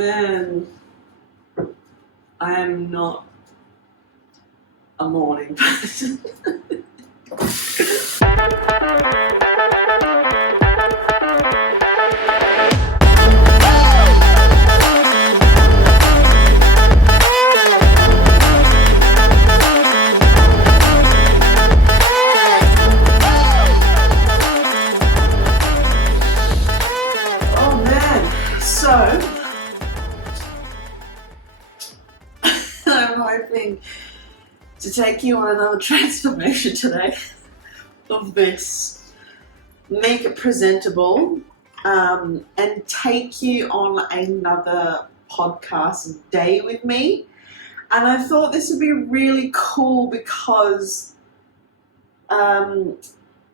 Man, I am not a morning person. Oh man, so I'm hoping to take you on another transformation today of this, make it presentable, and take you on another podcast day with me. And I thought this would be really cool because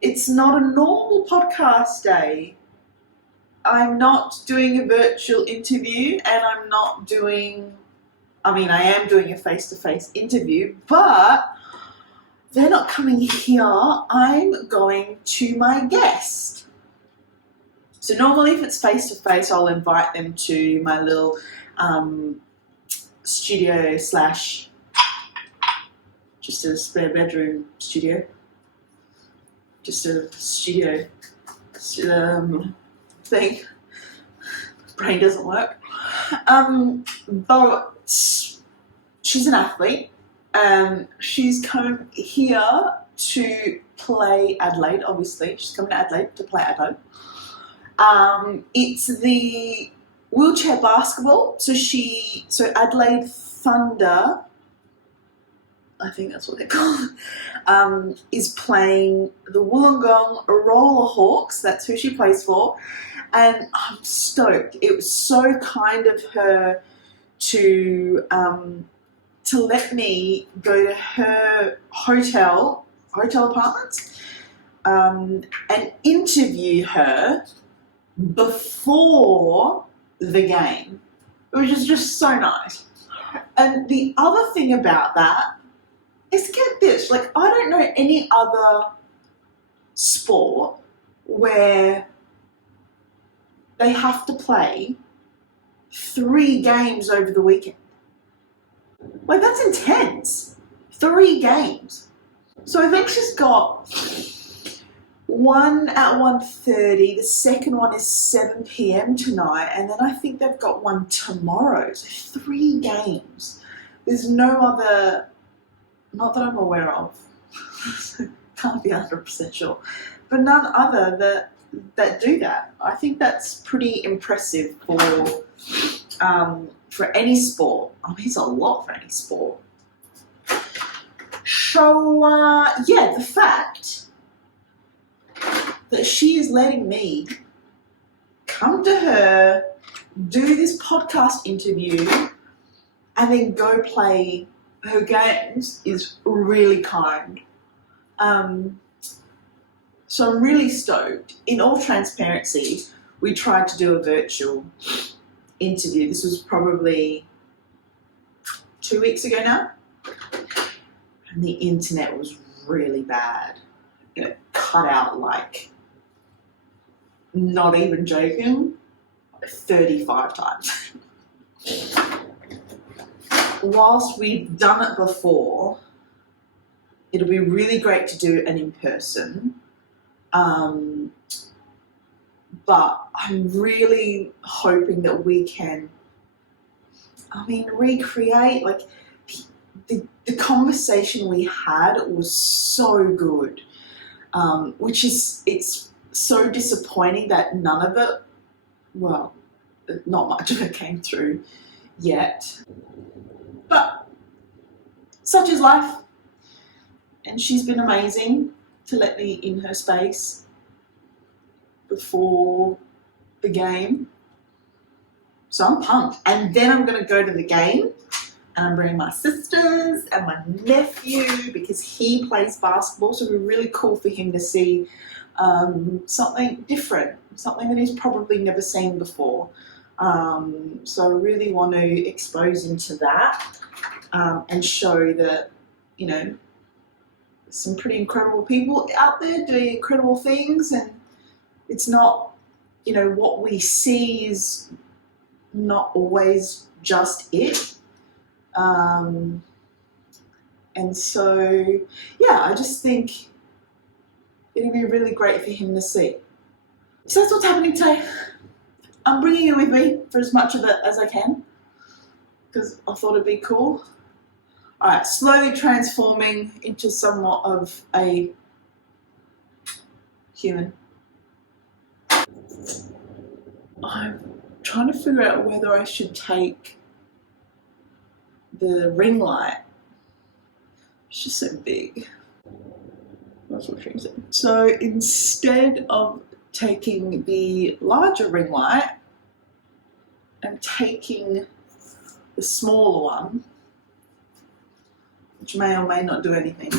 it's not a normal podcast day. I'm not doing a virtual interview, and I'm not doing, I am doing a face-to-face interview, but they're not coming here. I'm going to my guest. So normally if it's face-to-face, I'll invite them to my little studio slash just a spare bedroom studio. Just a studio thing. Brain doesn't work. But she's an athlete. She's come here to play Adelaide, obviously. She's coming to Adelaide to play Adelaide. It's the wheelchair basketball. So Adelaide Thunder, I think that's what they're called, is playing the Wollongong Rollerhawks. That's who she plays for. And I'm stoked. It was so kind of her to let me go to her hotel apartments and interview her before the game, which is just so nice. And the other thing about that is, get this, like, I don't know any other sport where they have to play 3 games over the weekend. Like, that's intense. 3 games. I think she's got one at 1:30, the second one is 7 p.m. tonight, and then I think they've got one tomorrow. So 3 games. There's no other, not that I'm aware of, can't be 100% sure, but none other that do that. I think that's pretty impressive for any sport. It's a lot for any sport. So the fact that she is letting me come to her, do this podcast interview, and then go play her games is really kind. So I'm really stoked. In all transparency, we tried to do a virtual interview. This was probably 2 weeks ago now. And the internet was really bad. It cut out, like, not even joking, 35 times. Whilst we've done it before, it'll be really great to do an in-person. But I'm really hoping that we can, recreate, like, the conversation we had was so good, which is, it's so disappointing that none of it, well, not much of it came through yet. But such is life. And she's been amazing to let me in her space before the game. So I'm pumped. And then I'm going to go to the game and I'm bringing my sisters and my nephew because he plays basketball. So it'll be really cool for him to see something different, something that he's probably never seen before. So I really want to expose him to that and show that, some pretty incredible people out there doing incredible things, and it's not, what we see is not always just it. And so, yeah, I just think it'd be really great for him to see. So that's what's happening today. I'm bringing it with me for as much of it as I can because I thought it'd be cool. All right, slowly transforming into somewhat of a human. I'm trying to figure out whether I should take the ring light. It's just so big. That's what she said. So instead of taking the larger ring light, I'm taking the smaller one, which may or may not do anything.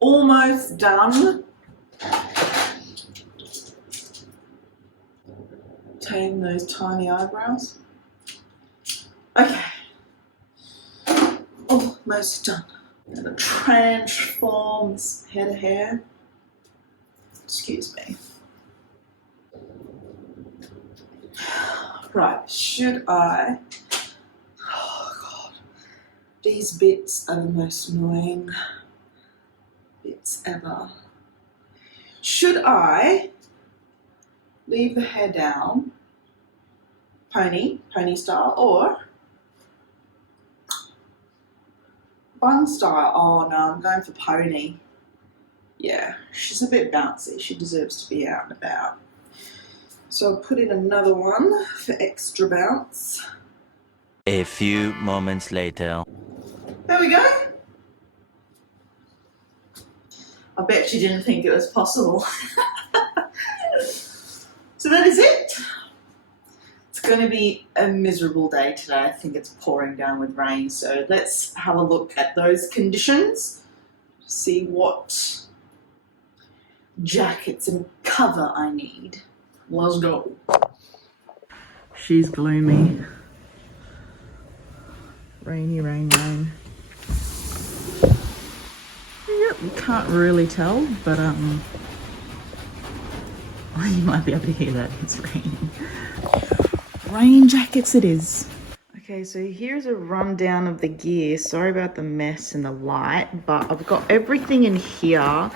Almost done. Tame those tiny eyebrows. Okay. Almost done. I'm gonna transform this head of hair. Excuse me. Right, should I? Oh God. These bits are the most annoying bits ever. Should I leave the hair down, pony style, or bun style? Oh no, I'm going for pony. Yeah, she's a bit bouncy. She deserves to be out and about. So I'll put in another one for extra bounce. A few moments later. There we go. I bet she didn't think it was possible. So that is it. It's going to be a miserable day today. I think it's pouring down with rain. So let's have a look at those conditions. See what jackets and cover I need. Let's go. She's gloomy. Rainy, rain, rain. Yep, you can't really tell, but you might be able to hear that. It's raining. Rain jackets it is. Okay, so here's a rundown of the gear. Sorry about the mess and the light, but I've got everything in here.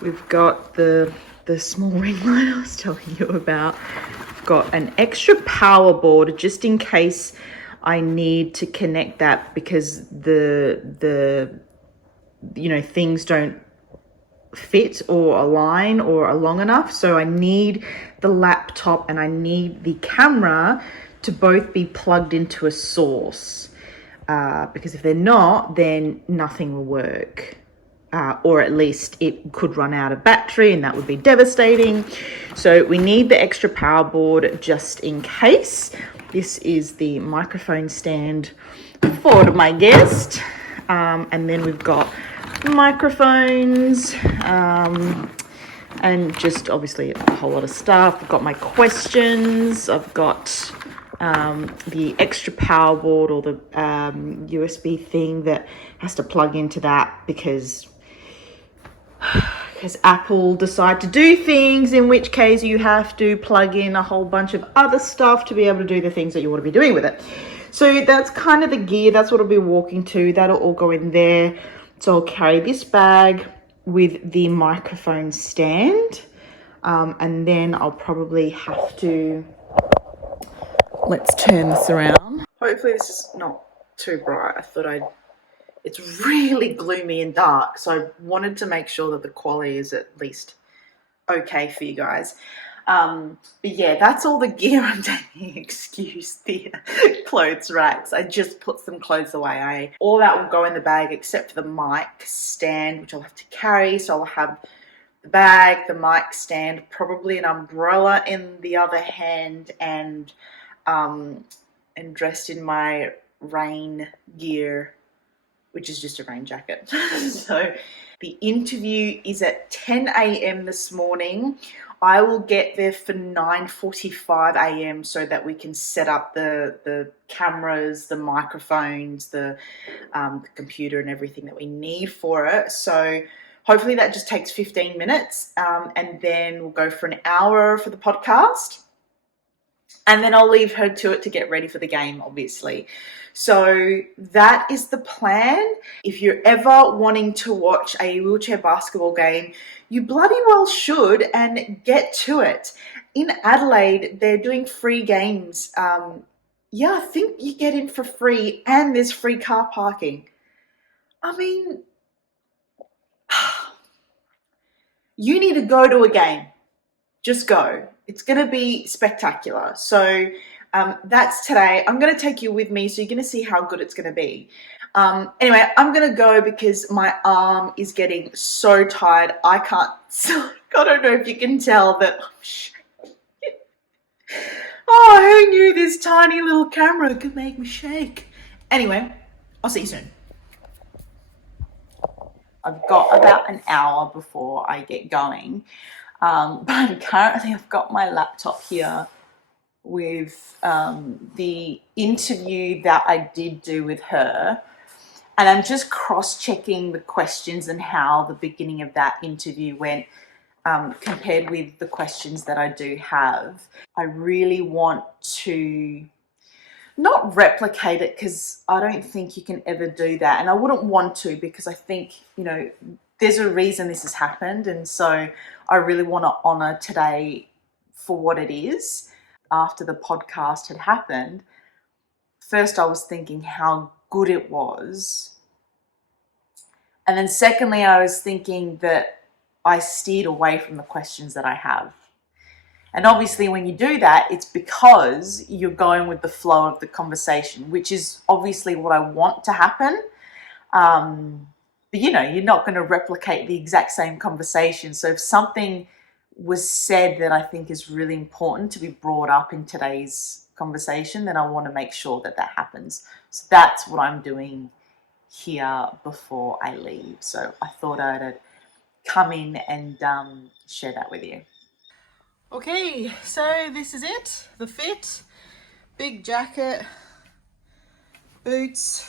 We've got the small ring light I was telling you about. I've got an extra power board just in case I need to connect that because the things don't fit or align or are long enough. So I need the laptop and I need the camera to both be plugged into a source because if they're not, then nothing will work. Or at least it could run out of battery and that would be devastating. So we need the extra power board just in case. This is the microphone stand for my guest. And then we've got microphones and just obviously a whole lot of stuff. I've got my questions. I've got the extra power board or the USB thing that has to plug into that because Apple decide to do things, in which case you have to plug in a whole bunch of other stuff to be able to do the things that you want to be doing with it. So that's kind of the gear. That's what I'll be walking to. That'll all go in there. So I'll carry this bag with the microphone stand. And then I'll probably have to... Let's turn this around. Hopefully this is not too bright. I thought It's really gloomy and dark, so I wanted to make sure that the quality is at least okay for you guys. But yeah, that's all the gear I'm taking. Excuse the clothes racks. I just put some clothes away. All that will go in the bag except for the mic stand, which I'll have to carry. So I'll have the bag, the mic stand, probably an umbrella in the other hand, and dressed in my rain gear, which is just a rain jacket. So the interview is at 10 a.m. this morning. I will get there for 9:45 a.m. so that we can set up the cameras, the microphones, the computer and everything that we need for it. So hopefully that just takes 15 minutes, and then we'll go for an hour for the podcast. And then I'll leave her to it to get ready for the game, obviously. So that is the plan. If you're ever wanting to watch a wheelchair basketball game, you bloody well should, and get to it. In Adelaide, they're doing free games. Yeah, I think you get in for free, and there's free car parking. I mean, you need to go to a game. Just go. It's going to be spectacular. So that's today. I'm going to take you with me, so you're going to see how good it's going to be. Anyway, I'm going to go because my arm is getting so tired. I don't know if you can tell that I'm shaking. Oh, who knew this tiny little camera could make me shake? Anyway, I'll see you soon. I've got about an hour before I get going. But currently I've got my laptop here with the interview that I did do with her. And I'm just cross-checking the questions and how the beginning of that interview went compared with the questions that I do have. I really want to not replicate it, because I don't think you can ever do that. And I wouldn't want to, because I think, there's a reason this has happened. And so I really want to honour today for what it is. After the podcast had happened, first I was thinking how good it was. And then secondly, I was thinking that I steered away from the questions that I have. And obviously when you do that, it's because you're going with the flow of the conversation, which is obviously what I want to happen. But you're not going to replicate the exact same conversation. So if something was said that I think is really important to be brought up in today's conversation, then I want to make sure that happens. So that's what I'm doing here before I leave. So I thought I'd come in and share that with you. Okay, so this is it. The fit, big jacket, boots.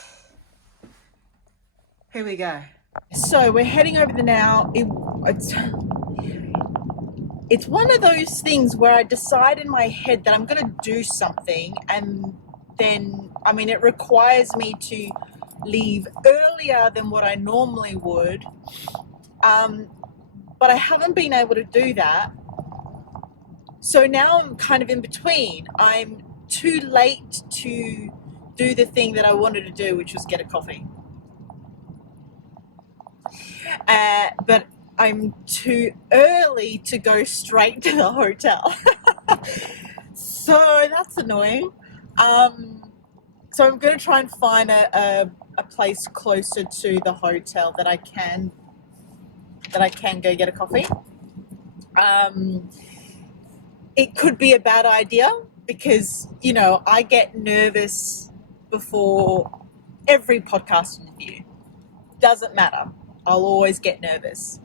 Here we go. So we're heading over there now. It's one of those things where I decide in my head that I'm going to do something, and then, it requires me to leave earlier than what I normally would. But I haven't been able to do that. So now I'm kind of in between. I'm too late to do the thing that I wanted to do, which was get a coffee. But I'm too early to go straight to the hotel. So that's annoying. So I'm going to try and find a place closer to the hotel that I can go get a coffee. It could be a bad idea because, I get nervous before every podcast interview. Doesn't matter. I'll always get nervous.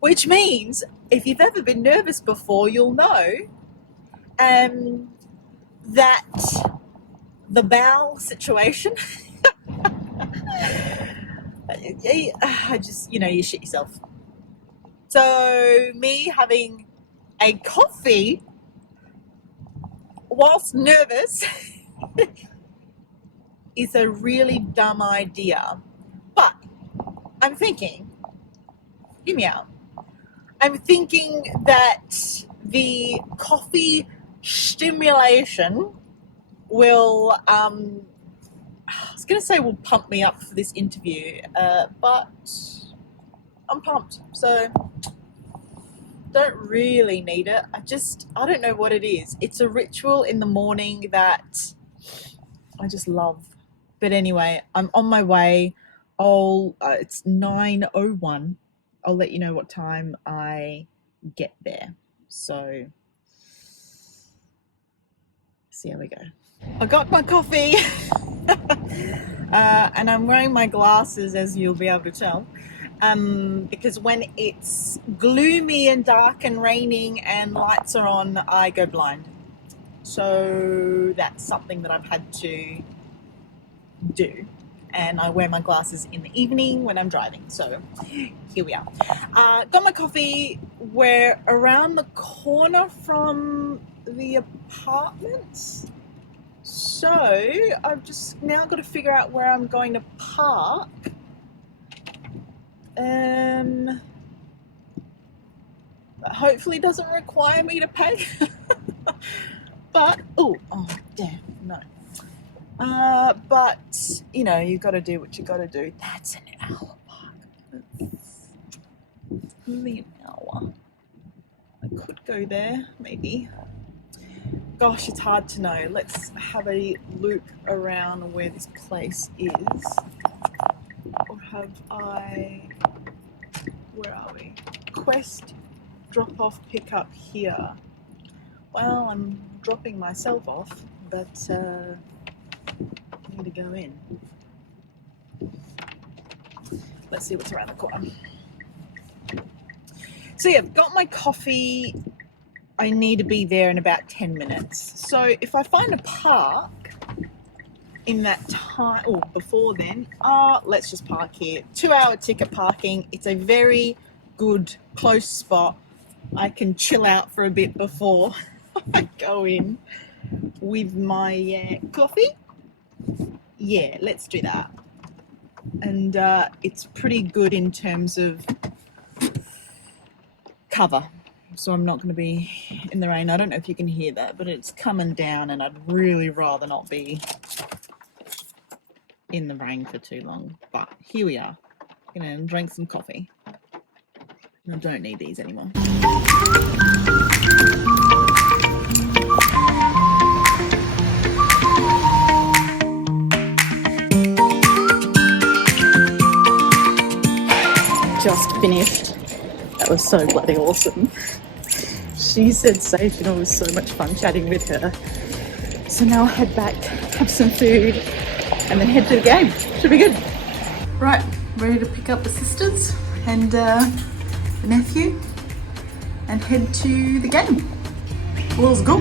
Which means if you've ever been nervous before, you'll know that the bowel situation, I just, you shit yourself. So me having a coffee whilst nervous is a really dumb idea. But I'm thinking, hear me out. I'm thinking that the coffee stimulation will, I was going to say will pump me up for this interview, but I'm pumped. So don't really need it. I don't know what it is. It's a ritual in the morning that I just love. But anyway, I'm on my way. It's 9:01. I'll let you know what time I get there. So, see how we go. I got my coffee. And I'm wearing my glasses, as you'll be able to tell. Because when it's gloomy and dark and raining and lights are on, I go blind. So that's something that I've had to do. and I wear my glasses in the evening when I'm driving. So here we are. Got my coffee. We're around the corner from the apartments. So I've just now got to figure out where I'm going to park. Hopefully doesn't require me to pay. But, oh damn, no. But, you know, you got to do what you got to do. That's an hour park. It's only an hour. I could go there, maybe. Gosh, it's hard to know. Let's have a loop around where this place is. Or have I... Where are we? Quest, drop off, pick up here. Well, I'm dropping myself off, but I need to go in. Let's see what's around the corner. So yeah, I've got my coffee. I need to be there in about 10 minutes. So if I find a park in that time, or before then, let's just park here. 2-hour ticket parking. It's a very good, close spot. I can chill out for a bit before I go in with my coffee. Yeah, let's do that. And it's pretty good in terms of cover. So I'm not going to be in the rain. I don't know if you can hear that, but it's coming down and I'd really rather not be in the rain for too long. But here we are. Gonna drink some coffee. I don't need these anymore. Just finished. That was so bloody awesome. She's sensational. It was so much fun chatting with her. So now I'll head back, have some food, and then head to the game. Should be good. Right, ready to pick up the sisters and the nephew and head to the game. Let's go.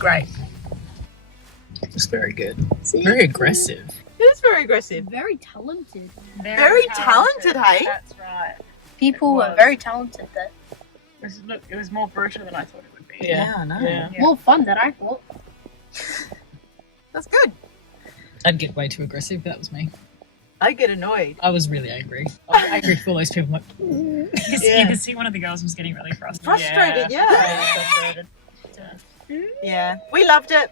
Great. It's very good. Very aggressive. It is very aggressive. Very talented. Very talented, hey? That's right. People were very talented there. It was more brutal than I thought it would be. Yeah, I know. Yeah. More fun than I thought. That's good. I'd get way too aggressive if that was me. I get annoyed. I was really angry. I was angry for all those people. You could see one of the girls was getting really frustrated. Frustrated, yeah. Frustrated. Yeah. We loved it.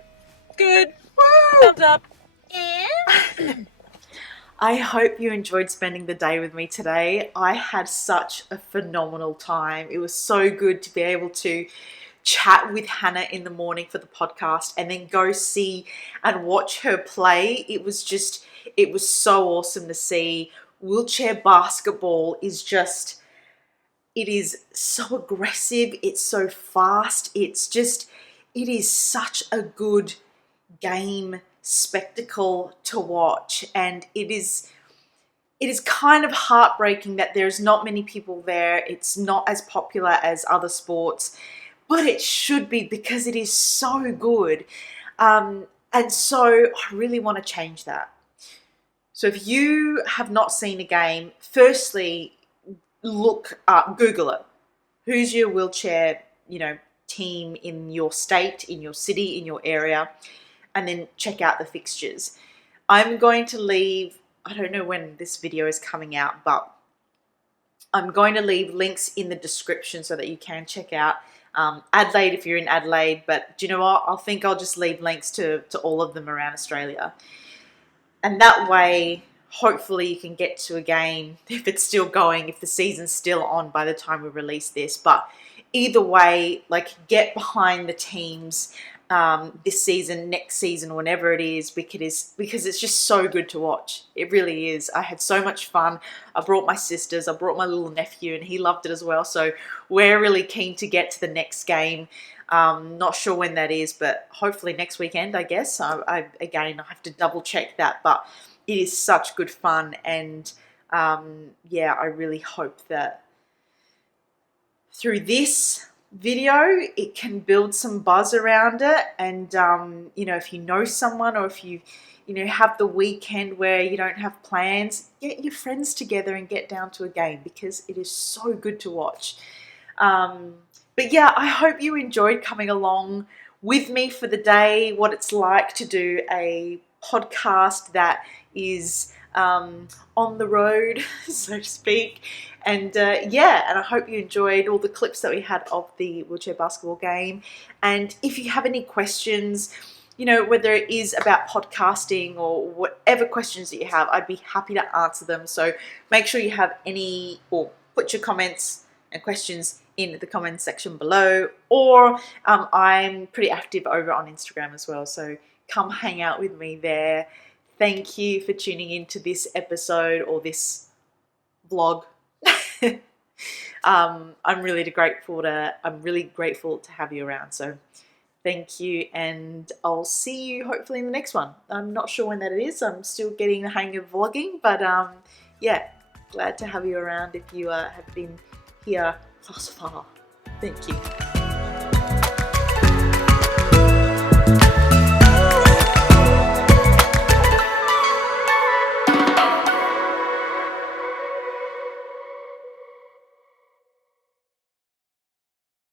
Good. Woo! Thumbs up. Yeah. I hope you enjoyed spending the day with me today. I had such a phenomenal time. It was so good to be able to chat with Hannah in the morning for the podcast and then go see and watch her play. It was so awesome to see. Wheelchair basketball is just, it is so aggressive. It's so fast. It is such a good game spectacle to watch, and it is it is kind of heartbreaking that there's not many people there. It's not as popular as other sports, but it should be because it is so good. And so I really want to change that. So if you have not seen a game, firstly, look up, Google it. Who's your wheelchair, team in your state, in your city, in your area, and then check out the fixtures. I'm going to leave, I don't know when this video is coming out, but I'm going to leave links in the description so that you can check out Adelaide if you're in Adelaide. But do you know what? I think I'll just leave links to all of them around Australia. And that way, hopefully you can get to a game if it's still going, if the season's still on by the time we release this. But either way, like, get behind the teams this season, next season, whenever it is, because it's just so good to watch. It really is. I had so much fun. I brought my sisters, I brought my little nephew, and he loved it as well. So we're really keen to get to the next game. Not sure when that is, but hopefully next weekend, I guess. I have to double check that, but it is such good fun. And yeah, I really hope that through this video it can build some buzz around it. And if you know someone, or if you have the weekend where you don't have plans, get your friends together and get down to a game, because it is so good to watch. But yeah, I hope you enjoyed coming along with me for the day, what it's like to do a podcast that is on the road, so to speak. And yeah, and I hope you enjoyed all the clips that we had of the wheelchair basketball game. And if you have any questions, whether it is about podcasting or whatever questions that you have, I'd be happy to answer them. So make sure you have or put your comments and questions in the comments section below, or I'm pretty active over on Instagram as well, so come hang out with me there. Thank you for tuning into this episode, or this vlog. I'm really grateful to have you around, so thank you, and I'll see you hopefully in the next one. I'm not sure when that is. I'm still getting the hang of vlogging, but yeah, glad to have you around if you have been here thus far. Thank you.